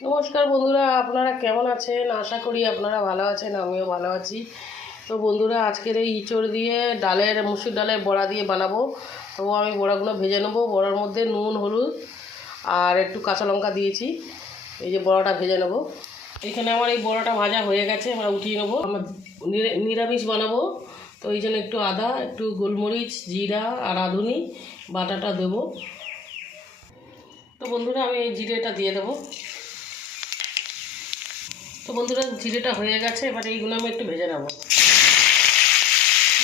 নমস্কার বন্ধুরা, আপনারা কেমন আছেন? আশা করি আপনারা ভালো আছেন, আমিও ভালো আছি। তো বন্ধুরা, আজকের এই ইঁচড় দিয়ে মুসুর ডালের বড়া দিয়ে বানাবো। তো আমি বড়াগুলো ভেজে নেবো। বড়ার মধ্যে নুন, হলুদ আর একটু কাঁচা লঙ্কা দিয়েছি। এই যে বড়াটা ভেজে নেবো। এখানে আমার এই বড়াটা ভাজা হয়ে গেছে, আমরা উঠিয়ে নেবো। আমার নিরামিষ বানাবো, তো এই জন্য একটু আদা, একটু গোলমরিচ, জিরা আর রাঁধুনি বাটাটা দেবো। তো বন্ধুরা, আমি এই জিরেটা দিয়ে দেবো। তো বন্ধুরা, জিরেটা হয়ে গেছে, এবার এইগুলো আমি একটু ভেজে নেবো।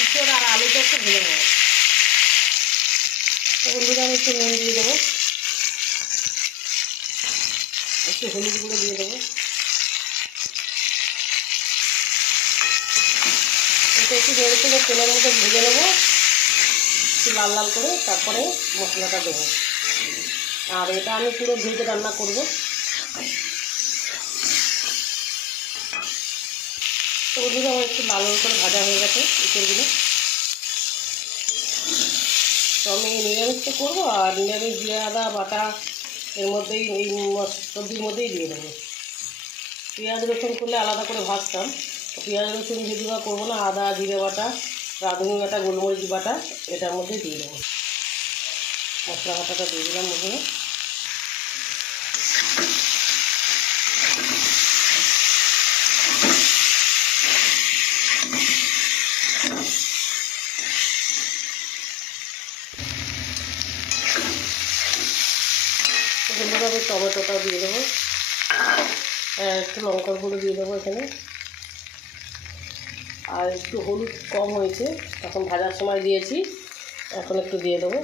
ইঁচড় আর আলুটা একটু ভেজে নেবো। তো বন্ধুরা, আমি একটু নুন দিয়ে দেবো, একটু হলুদ গুঁড়ো দিয়ে দেবো। এটা একটু নেড়ে চেড়ে তেলের মধ্যে ভেজে নেবো, একটু লাল লাল করে। তারপরে মশলাটা দেবো। আর এটা আমি পুরো ভেজে রান্না করবো। তো বন্ধুরা, আমার একটু লাল লাল করে ভাজা হয়ে গেছে ইঁচড়গুলো। তো আমি নিরামিষটা করবো, আর নিরামিষ জিরা আদা বাটা এর মধ্যেই, এই সবজির মধ্যেই দিয়ে দেবো। পেঁয়াজ রসুন করলে আলাদা করে ভাজতাম, পেঁয়াজ রসুন যদি বা করবো না, আদা জিরে বাটা, রাঁধুনি বাটা, গোলমরিচ বাটা এটার মধ্যে দিয়ে দেবো। মশলা বাটাটা দিয়ে দিলাম মধ্যে। বন্ধুরা, আমি টমেটোটাও দিয়ে দেবো, একটু লঙ্কার গুঁড়ো দিয়ে দেবো এখানে। আর একটু হলুদ কম হয়েছে, তখন ভাজার সময় দিয়েছি, এখন একটু দিয়ে দেবো।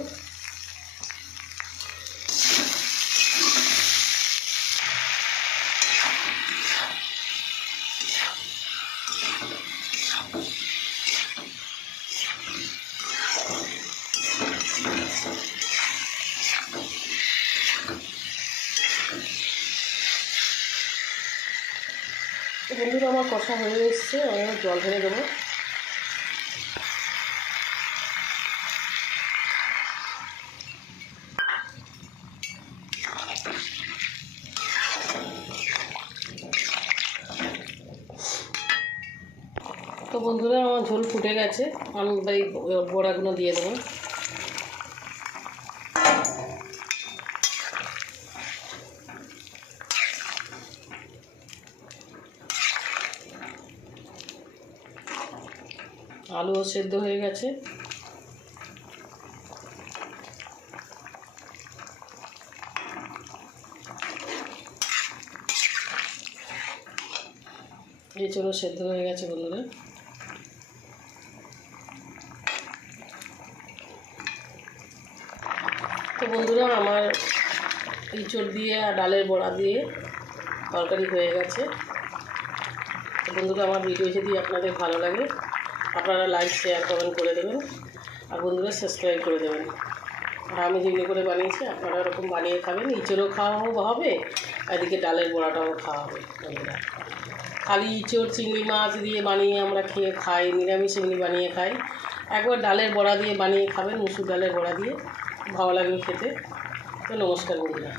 তো বন্ধুরা, আমার কষা হয়ে এসছে, আমি জল ঢেলে দেবো। তো বন্ধুরা, আমার ঝোল ফুটে গেছে, আমি এই বড়াগুলো দিয়ে দেবো। আলুও সেদ্ধ হয়ে গেছে। এঁচড়ও সেদ্ধ হয়ে গেছে বন্ধুরা। তো বন্ধুরা, আমার ইঁচড় দিয়ে আর ডালের বড়া দিয়ে তরকারি হয়ে গেছে। তো বন্ধুরা, আমার ভিডিও যদি আপনাদের ভালো লাগে, আপনারা লাইক শেয়ার কমেন্ট করে দেবেন, আর বন্ধুরা সাবস্ক্রাইব করে দেবেন। আর আমি যেগুলো করে বানিয়েছি আপনারা এরকম বানিয়ে খাবেন, ইঁচড়ও খাওয়া হবে, এদিকে ডালের বড়াটাও খাওয়া হবে। বন্ধুরা, খালি ইঁচড় চিংড়ি মাছ দিয়ে বানিয়ে আমরা খাই, নিরামিষ এমনি বানিয়ে খাই। একবার ডালের বড়া দিয়ে বানিয়ে খাবেন, মুসুর ডালের বড়া দিয়ে, ভালো লাগবে খেতে। তো নমস্কার বন্ধুরা।